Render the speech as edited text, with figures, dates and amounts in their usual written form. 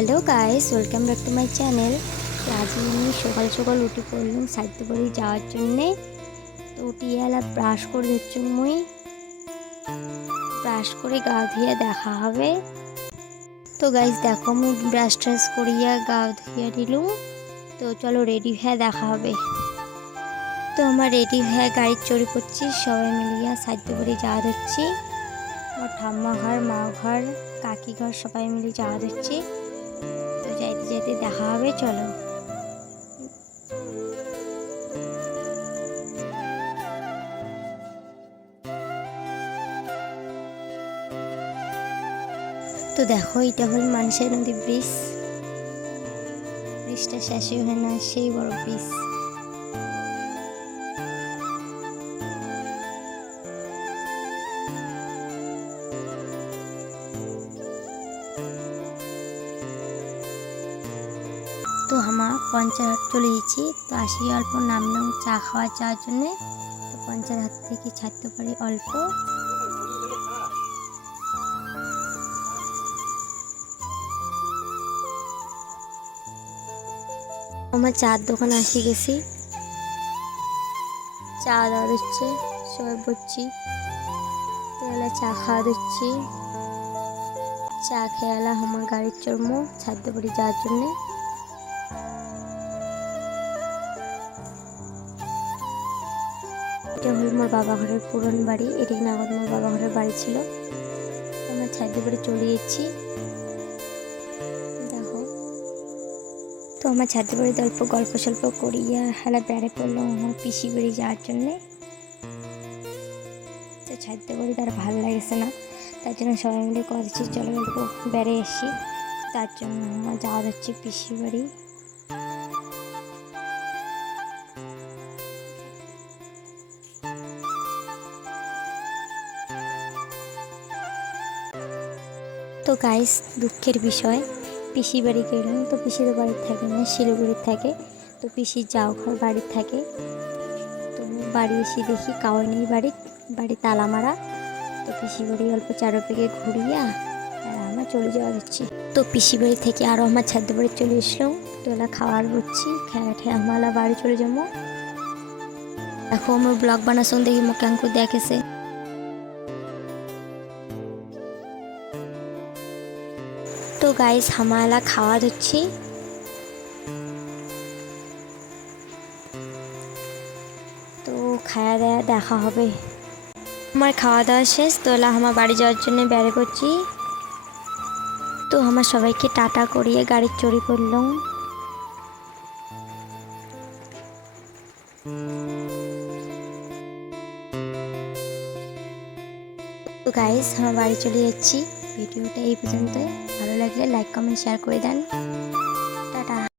Hello guys, welcome back to my channel. তো আজ আমি সকাল সকাল উঠে পড়লাম সাহিত্যবাড়ি যাওয়ার জন্যে। তো উঠিয়ে এলা ব্রাশ করে দিচ্ছি, মুই ব্রাশ করে গা ধুয়ে দেখা হবে। তো গাইস দেখো, আমি ব্রাশ ট্রাশ করিয়া গা ধুয়ে নিলুম। তো চলো রেডি হয়ে দেখা হবে। তো আমার রেডি হয়ে গাড়ির চড়ে পড়ছি, সবাই মিলিয়া সাহিত্যবাড়ি যাওয়া ধরছি। আমার ঠাম্মা ঘর, মা ঘর, কাকি ঘর সবাই মিলে যাওয়া ধরছি। তো যাইতে যাইতে দেখা হবে, চলো। তো দেখো, এটা হল মানসাই নদী ব্রিজ। ব্রিজটা শেষই হয় না, সেই বড় ব্রিজ। তো আমার পঞ্চায়েত চলে গেছি। তো আসি অল্প নামলাম চা খাওয়া যাওয়ার জন্যে। তো পঞ্চায়েত হাত থেকে ছাড়তে পারি অল্প। আমার চার দোকান আসি গেছি, চা দেওয়া দিচ্ছে, সবাই বসছি। তো এলা চা খাওয়া দিচ্ছি। চা খেয়ে এলা আমার গাড়ির চড়মো ছাড়তে পারি যাওয়ার জন্যে। এটা হল মোর বাবা ঘরের পুরন বাড়ি। এটি নাগদ মোর বাবা ঘরের বাড়ি ছিল। আমরা ছাড়তে পারি চলে যাচ্ছি, দেখো। তো আমার ছাড়তে বাড়িতে অল্প গল্প সল্প করিয়া হেলা বেড়ে পড়লাম আমার পিসি বাড়ি যাওয়ার জন্যে। তো ছাড়তে বাড়ি তার ভালো লাগেছে না, তার জন্য সবাই মিলে করেছি চলো অল্প বেড়ে এসি। তার জন্য আমার যাওয়া যাচ্ছে পিসি বাড়ি। তো গাইস, দুঃখের বিষয়, পিসি বাড়ি গেলাম। তো পিসি তো বাড়ির থাকে না, শিলিগুড়ির থাকে। তো পিসির যাও ঘর বাড়ির থাকে। তো বাড়ি এসে দেখি কাউ নেই বাড়ি তালা মারা। তো পিসি বাড়ি অল্প চারোপাকে ঘুরিয়া আমরা চলে যাওয়া যাচ্ছি। তো পিসি বাড়ি থেকে আরও আমার ছাদ্য বাড়ি চলে এসলাম। তো এলা খাওয়ার বুঝছি, খেয়ে ঠেয়ে আমরা বাড়ি চলে যাবো। দেখো আমার ব্লগ বানাসং দেখি মোক ক্যাঙ্কু দেখেছে। তো গাইস, হামালা খাওয়া দিচ্ছি। তো খাওয়া দাওয়া দেখা হবে। আমার খাওয়া দাওয়া শেষ। তো এলা আমার বাড়ি যাওয়ার জন্য বেড়ে পড়ছি। তো আমার সবাইকে টাটা করিয়ে গাড়ির চড়ে পড়লাম। তো গাইস, আমার বাড়ি চলে যাচ্ছি। ভিডিওটা এই পর্যন্ত। ভালো লাগলে লাইক কমেন্ট শেয়ার করে দেন।